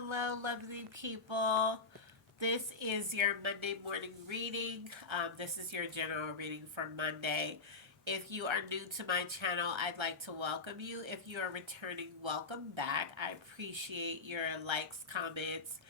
Hello, lovely people. This is your Monday morning reading. This is your general reading for Monday. If you are new to my channel, I'd like to welcome you. If you are returning, welcome back. I appreciate your likes, comments.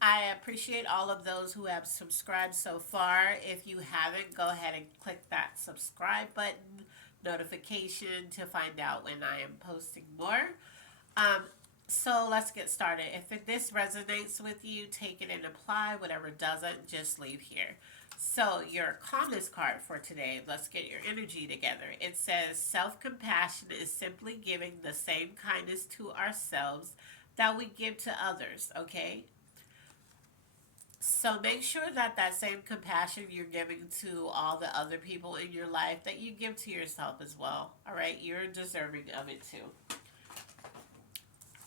I appreciate all of those who have subscribed so far. If you haven't, go ahead and click that subscribe button, notification to find out when I am posting more. Um, so let's get started. If this resonates with you, take it and apply. Whatever doesn't, just leave here. So, your calmness card for today, let's get your energy together. It says self compassion is simply giving the same kindness to ourselves that we give to others, okay? So, make sure that that same compassion you're giving to all the other people in your life that you give to yourself as well, all right? You're deserving of it too.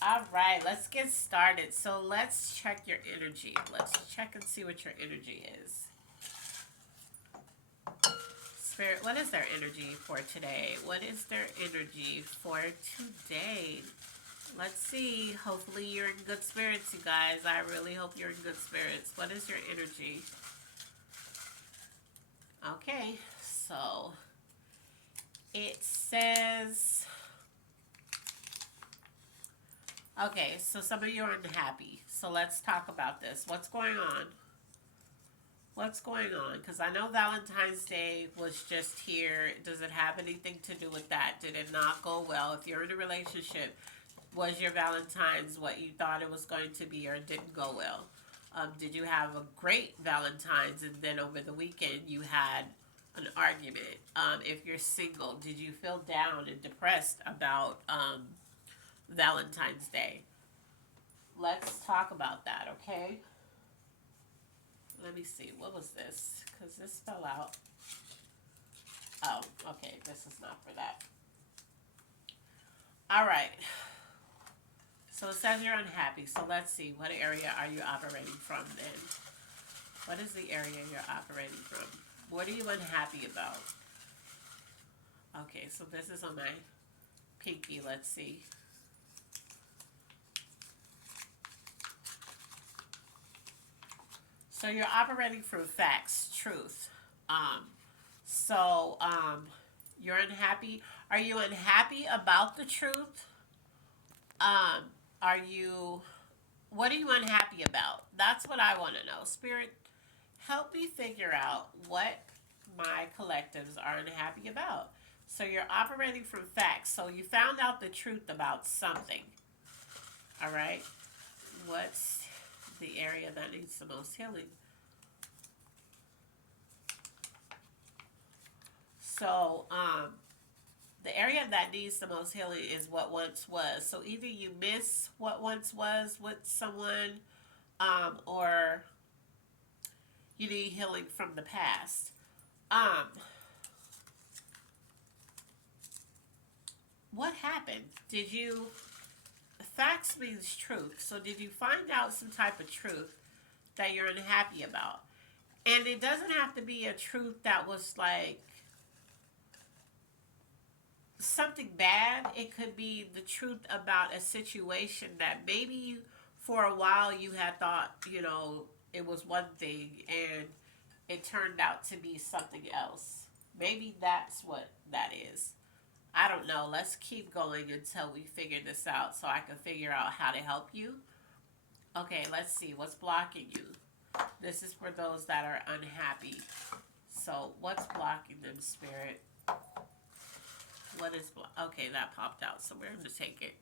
All right, let's get started. So let's check your energy. Let's check and see what your energy is. Spirit, what is their energy for today? What is their energy for today? Let's see. Hopefully you're in good spirits, you guys. I really hope you're in good spirits. What is your energy? Okay, so it says, okay, so some of you are unhappy. So let's talk about this. What's going on? What's going on? Because I know Valentine's Day was just here. Does it have anything to do with that? Did it not go well? If you're in a relationship, was your Valentine's what you thought it was going to be or it didn't go well? Did you have a great Valentine's and then over the weekend you had an argument? If you're single, did you feel down and depressed about Valentine's Day? Let's talk about that, okay? Let me see. What was this? Because this fell out. Oh, okay. This is not for that. All right. So it says you're unhappy. So let's see. What area are you operating from then? What is the area you're operating from? What are you unhappy about? Okay, so this is on my pinky. Let's see. So you're operating from facts, truth. Um, so you're unhappy. Are you unhappy about the truth? Um, are you, what are you unhappy about? That's what I want to know. Spirit, help me figure out what my collectives are unhappy about. So you're operating from facts. So you found out the truth about something. All right. What's the area that needs the most healing? So the area that needs the most healing is what once was. So either you miss what once was with someone, or you need healing from the past. Um, what happened? Did you? Facts means truth. So did you find out some type of truth that you're unhappy about? And it doesn't have to be a truth that was like something bad. It could be the truth about a situation that maybe you, for a while you had thought, it was one thing and it turned out to be something else. Maybe that's what that is. I don't know. Let's keep going until we figure this out so I can figure out how to help you. Okay, let's see. What's blocking you? This is for those that are unhappy. So, what's blocking them, Spirit? What is okay? That popped out, so we're going to take it.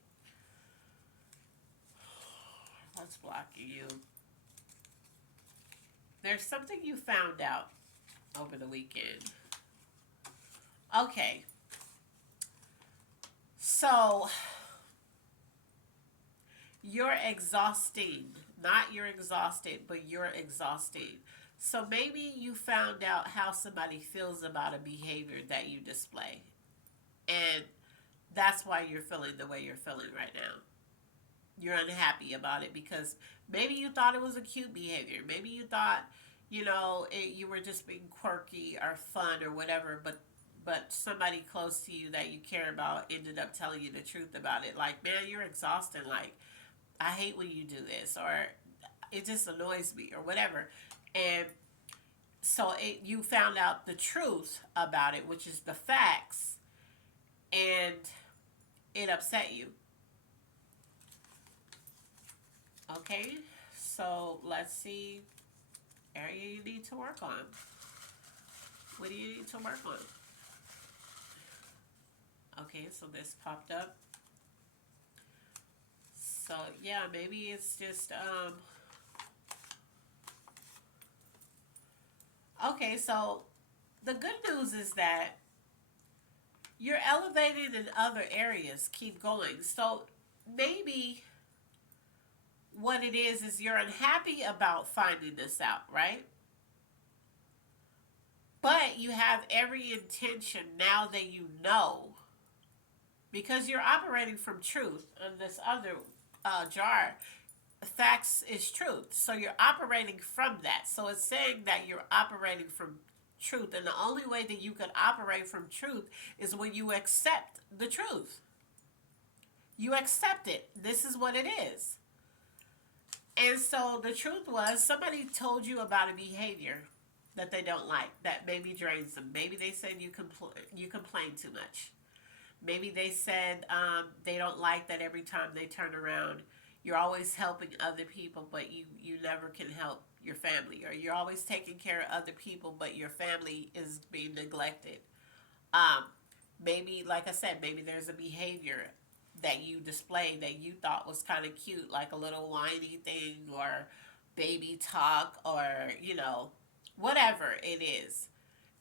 What's blocking you? There's something you found out over the weekend. Okay. So, you're exhausting. Not you're exhausted, but you're exhausting. So maybe you found out how somebody feels about a behavior that you display. And that's why you're feeling the way you're feeling right now. You're unhappy about it because maybe you thought it was a cute behavior. Maybe you thought, you were just being quirky or fun or whatever, but somebody close to you that you care about ended up telling you the truth about it. Like, man, you're exhausted. Like, I hate when you do this, or it just annoys me, or whatever. And so you found out the truth about it, which is the facts, and it upset you. Okay, so let's see area you need to work on. What do you need to work on? Okay, so this popped up. So yeah, maybe it's just okay, so the good news is that you're elevated in other areas. Keep going. So maybe what it is you're unhappy about finding this out, right? But you have every intention now that you know, because you're operating from truth in this other jar. Facts is truth. So you're operating from that. So it's saying that you're operating from truth. And the only way that you can operate from truth is when you accept the truth. You accept it. This is what it is. And so the truth was somebody told you about a behavior that they don't like, that maybe drains them. Maybe they said you complain too much. Maybe they said they don't like that every time they turn around, you're always helping other people, but you never can help your family. Or you're always taking care of other people, but your family is being neglected. Um, Maybe, like I said, maybe there's a behavior that you display that you thought was kind of cute, like a little whiny thing or baby talk or, whatever it is.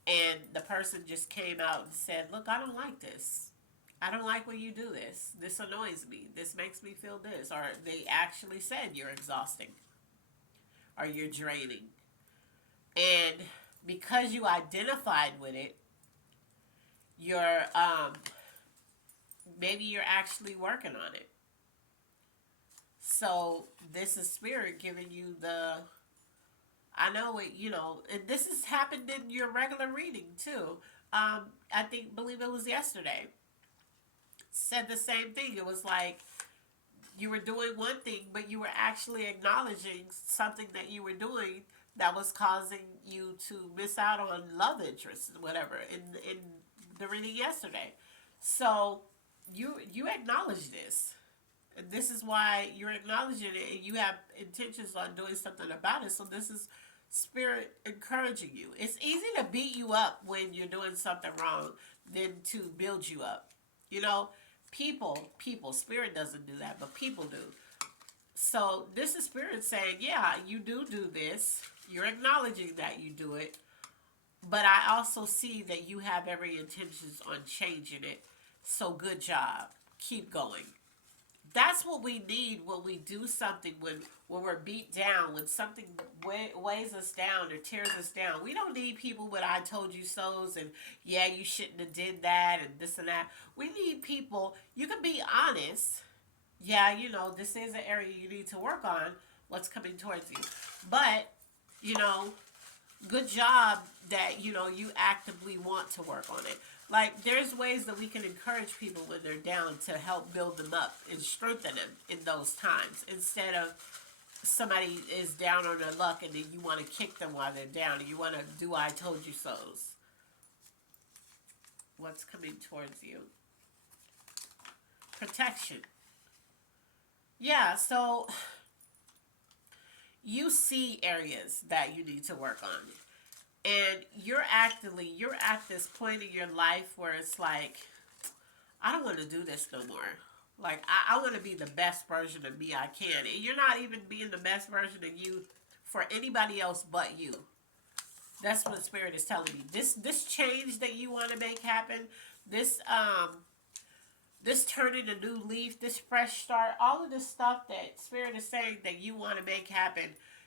And the person just came out and said, "Look, I don't like this. I don't like when you do this. This annoys me. This makes me feel this." Or they actually said you're exhausting or you're draining. And because you identified with it, you're maybe you're actually working on it. So this is spirit giving you the I know it, and this has happened in your regular reading too. I believe it was yesterday. Said the same thing. It was like you were doing one thing, but you were actually acknowledging something that you were doing that was causing you to miss out on love interests, whatever, in the reading yesterday. So you acknowledge this. And this is why you're acknowledging it and you have intentions on doing something about it. So this is spirit encouraging you. It's easy to beat you up when you're doing something wrong than to build you up. You know, spirit doesn't do that, but people do. So this is spirit saying, yeah, you do this. You're acknowledging that you do it. But I also see that you have every intentions on changing it. So good job. Keep going. That's what we need when we do something, when we're beat down, when something weighs us down or tears us down. We don't need people with "I told you so's" and "yeah, you shouldn't have did that" and this and that. We need people, you can be honest. Yeah, this is an area you need to work on, what's coming towards you. But, you know, good job that, you actively want to work on it. Like, there's ways that we can encourage people when they're down to help build them up and strengthen them in those times, instead of somebody is down on their luck and then you want to kick them while they're down and you want to do "I told you so's." What's coming towards you? Protection. Yeah, so you see areas that you need to work on. And you're at this point in your life where it's like, I don't want to do this no more. Like, I want to be the best version of me I can. And you're not even being the best version of you for anybody else but you. That's what the spirit is telling me. This change that you want to make happen, this this turning a new leaf, this fresh start, all of this stuff that spirit is saying that you want to make happen,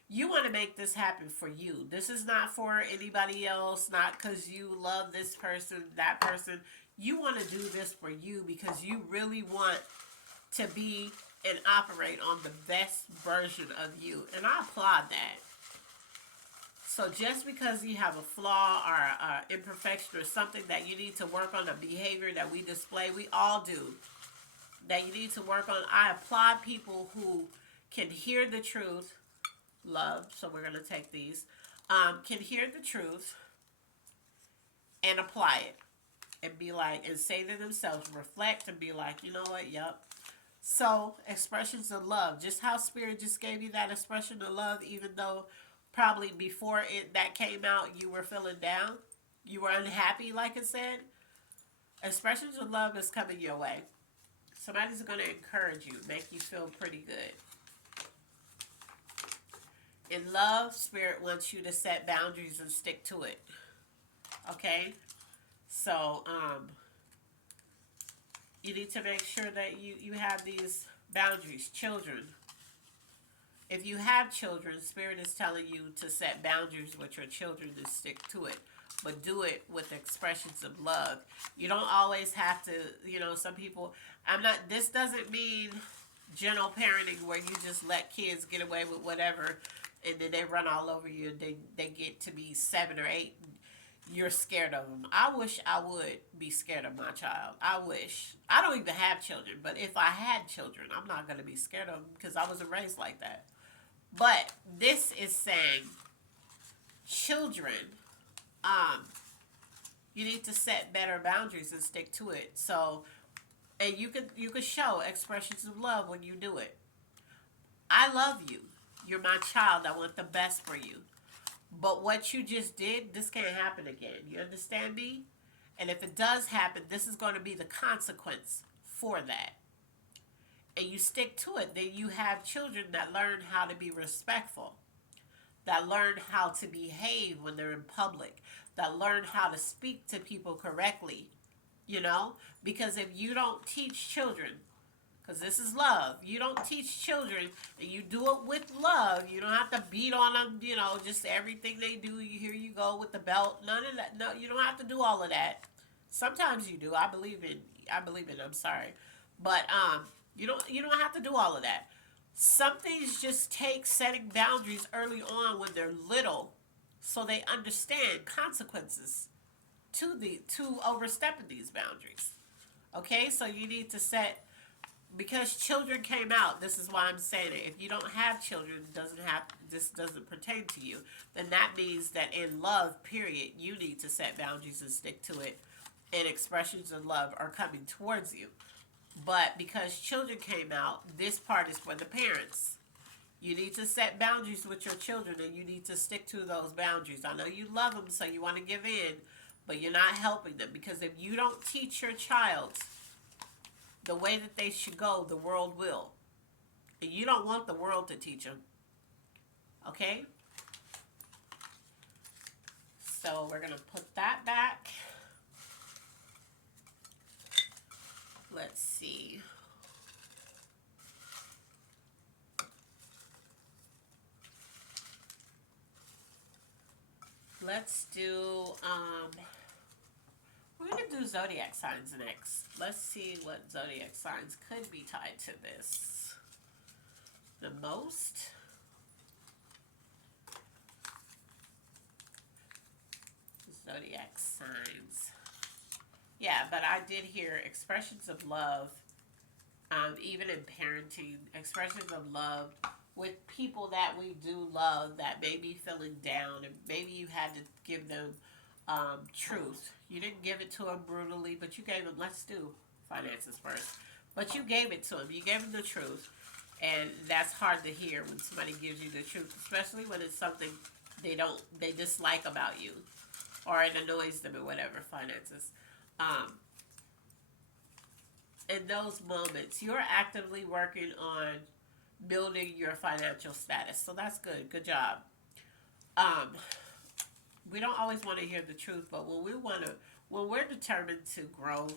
you want to make this happen for you. This is not for anybody else, not because you love this person, that person. You want to do this for you because you really want to be and operate on the best version of you. And I applaud that. So just because you have a flaw or an imperfection or something that you need to work on, a behavior that we display, we all do. that you need to work on. I applaud people who can hear the truth, love. So we're gonna take these. Can hear the truth and apply it, and be like, and say to themselves, reflect and be like, you know what? Yep. So expressions of love, just how Spirit just gave you that expression of love, even though probably before it that came out, you were feeling down, you were unhappy, like it said. Expressions of love is coming your way. Somebody's going to encourage you, make you feel pretty good. In love, Spirit wants you to set boundaries and stick to it. Okay? So, you need to make sure that you have these boundaries. Children, if you have children, Spirit is telling you to set boundaries with your children and stick to it. But do it with expressions of love. You don't always have to, some people, this doesn't mean general parenting where you just let kids get away with whatever and then they run all over you and they get to be 7 or 8. You're scared of them. I wish I would be scared of my child. I wish. I don't even have children, but if I had children, I'm not going to be scared of them because I wasn't raised like that. But this is saying, children, you need to set better boundaries and stick to it. So, and you could show expressions of love when you do it. I love you. You're my child. I want the best for you. But what you just did, this can't happen again. You understand me? And if it does happen, this is going to be the consequence for that. And you stick to it. Then you have children that learn how to be respectful, that learn how to behave when they're in public, that learn how to speak to people correctly, Because if you don't teach children, because this is love, you don't teach children and you do it with love, you don't have to beat on them, just everything they do, here you go with the belt, none of that. No, you don't have to do all of that. Sometimes you do. I believe in, I'm sorry. But you don't have to do all of that. Some things just take setting boundaries early on when they're little, so they understand consequences to overstepping these boundaries. Okay, so you need to set, because children came out. This is why I'm saying it. If you don't have children, this doesn't pertain to you. Then that means that in love, period, you need to set boundaries and stick to it. And expressions of love are coming towards you. But because children came out, this part is for the parents. You need to set boundaries with your children and you need to stick to those boundaries. I know you love them, so you want to give in, but you're not helping them. Because if you don't teach your child the way that they should go, the world will. And you don't want the world to teach them. Okay? So we're going to put that back. Let's see. Let's do, we're going to do zodiac signs next. Let's see what zodiac signs could be tied to this the most. Zodiac signs. Yeah, but I did hear expressions of love, even in parenting, expressions of love with people that we do love that may be feeling down, and maybe you had to give them truth. You didn't give it to them brutally, but you gave them, let's do finances first. But you gave it to them. You gave them the truth. And that's hard to hear when somebody gives you the truth, especially when it's something they dislike about you or it annoys them or whatever, finances. In those moments, you're actively working on building your financial status. So that's good. Good job. We don't always want to hear the truth, but when we're determined to grow,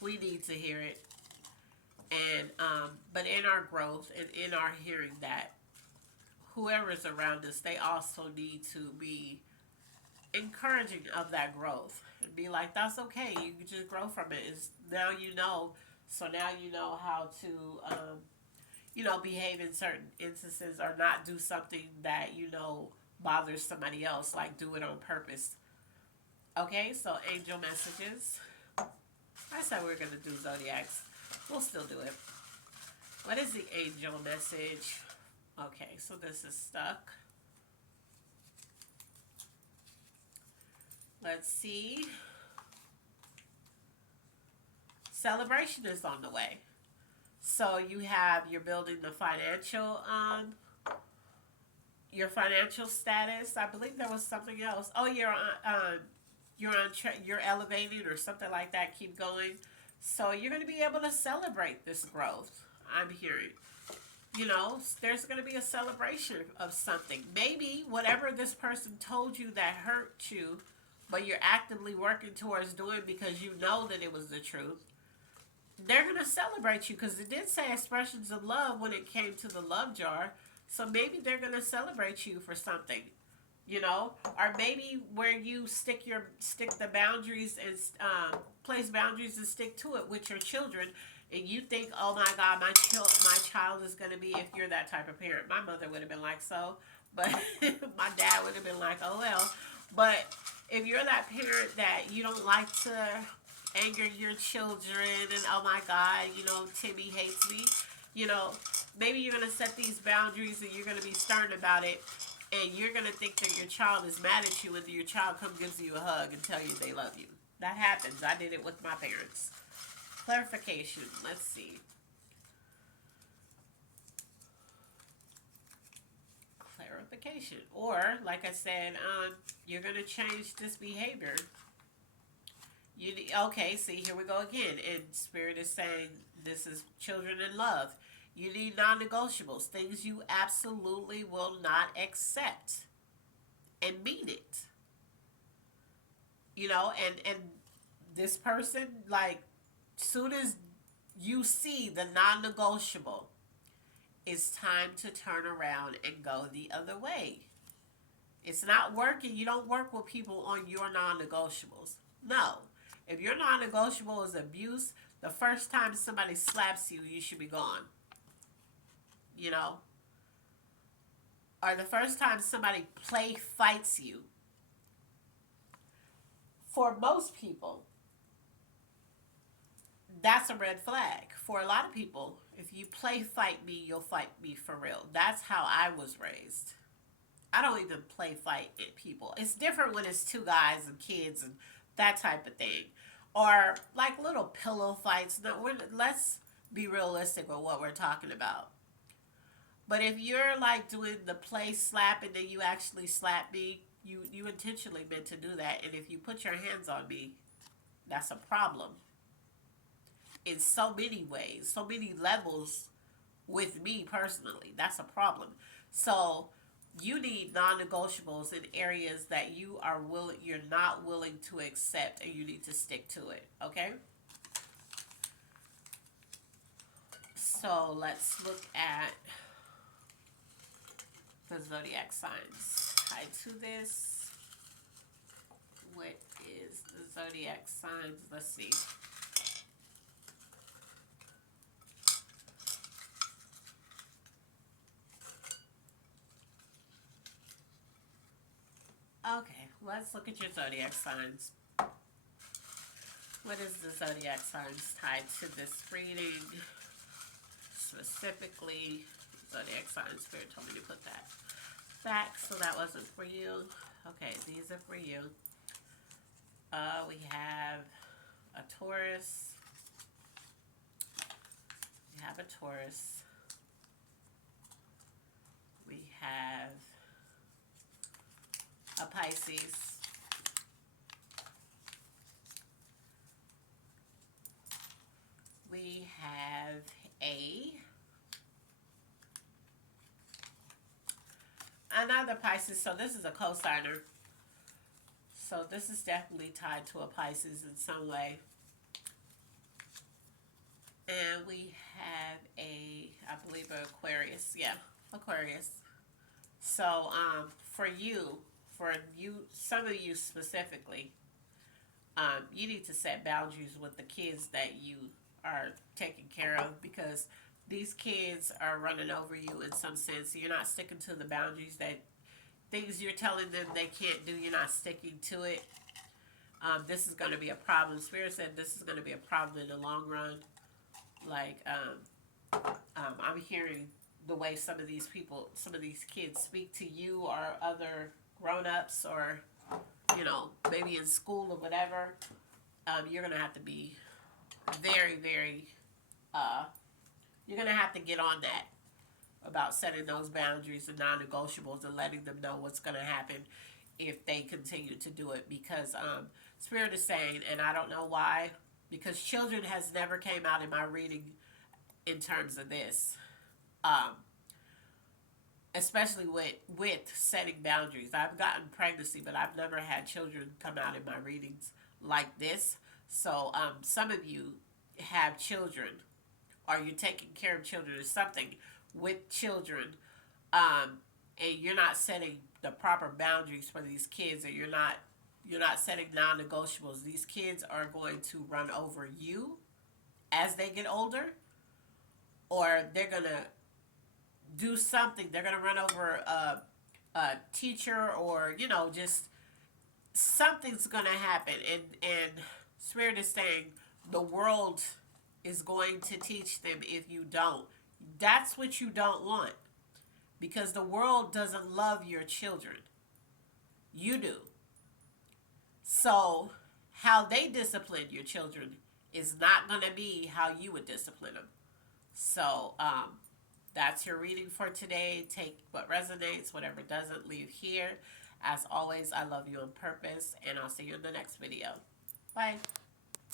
we need to hear it. And but in our growth and in our hearing that, whoever's around us, they also need to be encouraging of that growth and be like, that's okay, you can just grow from it. Now you know, so now you know how to behave in certain instances or not do something that bothers somebody else, like do it on purpose. Okay, so angel messages. I said we are going to do zodiacs. We'll still do it. What is the angel message? Okay, so this is stuck. Let's see. Celebration is on the way. So you're building the financial your financial status. I believe there was something else. Oh, you're elevating or something like that. Keep going. So you're going to be able to celebrate this growth. I'm hearing. There's going to be a celebration of something. Maybe whatever this person told you that hurt you, but you're actively working towards doing because you know that it was the truth. They're going to celebrate you because it did say expressions of love when it came to the love jar. So maybe they're going to celebrate you for something, or maybe where you stick the boundaries and place boundaries and stick to it with your children, and you think, oh my God, my child is going to be, if you're that type of parent. My mother would have been like, so, but my dad would have been like, oh well. But if you're that parent that you don't like to anger your children, and oh my God, Timmy hates me, maybe you're going to set these boundaries and you're going to be stern about it, and you're going to think that your child is mad at you and your child comes gives you a hug and tell you they love you. That happens. I did it with my parents. Clarification. Let's see. Clarification. Or, like I said, you're going to change this behavior. Okay, see, here we go again. And Spirit is saying this is children in love. You need non-negotiables, things you absolutely will not accept, and mean it. And this person, like, soon as you see the non-negotiable, it's time to turn around and go the other way. It's not working. You don't work with people on your non-negotiables. No. If your non-negotiable is abuse, the first time somebody slaps you, you should be gone. Or the first time somebody fights you. For most people, that's a red flag. For a lot of people, if you fight me, you'll fight me for real. That's how I was raised. I don't even fight at people. It's different when it's two guys and kids and that type of thing. Or like little pillow fights. No, let's be realistic with what we're talking about. But if you're like doing the play slap and then you actually slap me, you intentionally meant to do that. And if you put your hands on me, that's a problem. In so many ways, so many levels with me personally. That's a problem. So you need non-negotiables in areas that you're not willing to accept, and you need to stick to it. Okay? So let's look at the zodiac signs tied to this. What is the zodiac signs? Let's see. Okay, let's look at your zodiac signs. What is the zodiac signs tied to this reading? Specifically, zodiac signs. Spirit told me to put that back, so that wasn't for you. Okay, these are for you. We have a Taurus. We have a Taurus. We have a Pisces. We have another Pisces. So this is a cosigner. So this is definitely tied to a Pisces in some way. And we have I believe, an Aquarius. Yeah, Aquarius. So for you, some of you specifically, you need to set boundaries with the kids that you are taking care of, because these kids are running over you in some sense. You're not sticking to the boundaries, that things you're telling them they can't do, you're not sticking to it. This is going to be a problem. Spirit said this is going to be a problem in the long run. Like, I'm hearing the way some of these people, some of these kids speak to you or other grown-ups, or maybe in school or whatever. You're gonna have to be very, very. Uh, you're gonna have to get on that about setting those boundaries and non-negotiables and letting them know what's gonna happen if they continue to do it, because Spirit is saying, and I don't know why, because children has never came out in my reading in terms of this, um, especially with setting boundaries. I've gotten pregnancy, but I've never had children come out in my readings like this. So some of you have children, or you're taking care of children or something with children, and you're not setting the proper boundaries for these kids, and you're not setting non-negotiables. These kids are going to run over you as they get older, or they're gonna do something. They're gonna run over a teacher, or just something's gonna happen. And Spirit is saying the world is going to teach them if you don't. That's what you don't want, because the world doesn't love your children. You do. So, how they discipline your children is not going to be how you would discipline them. So, that's your reading for today. Take what resonates, whatever doesn't, leave here. As always, I love you on purpose, and I'll see you in the next video. Bye.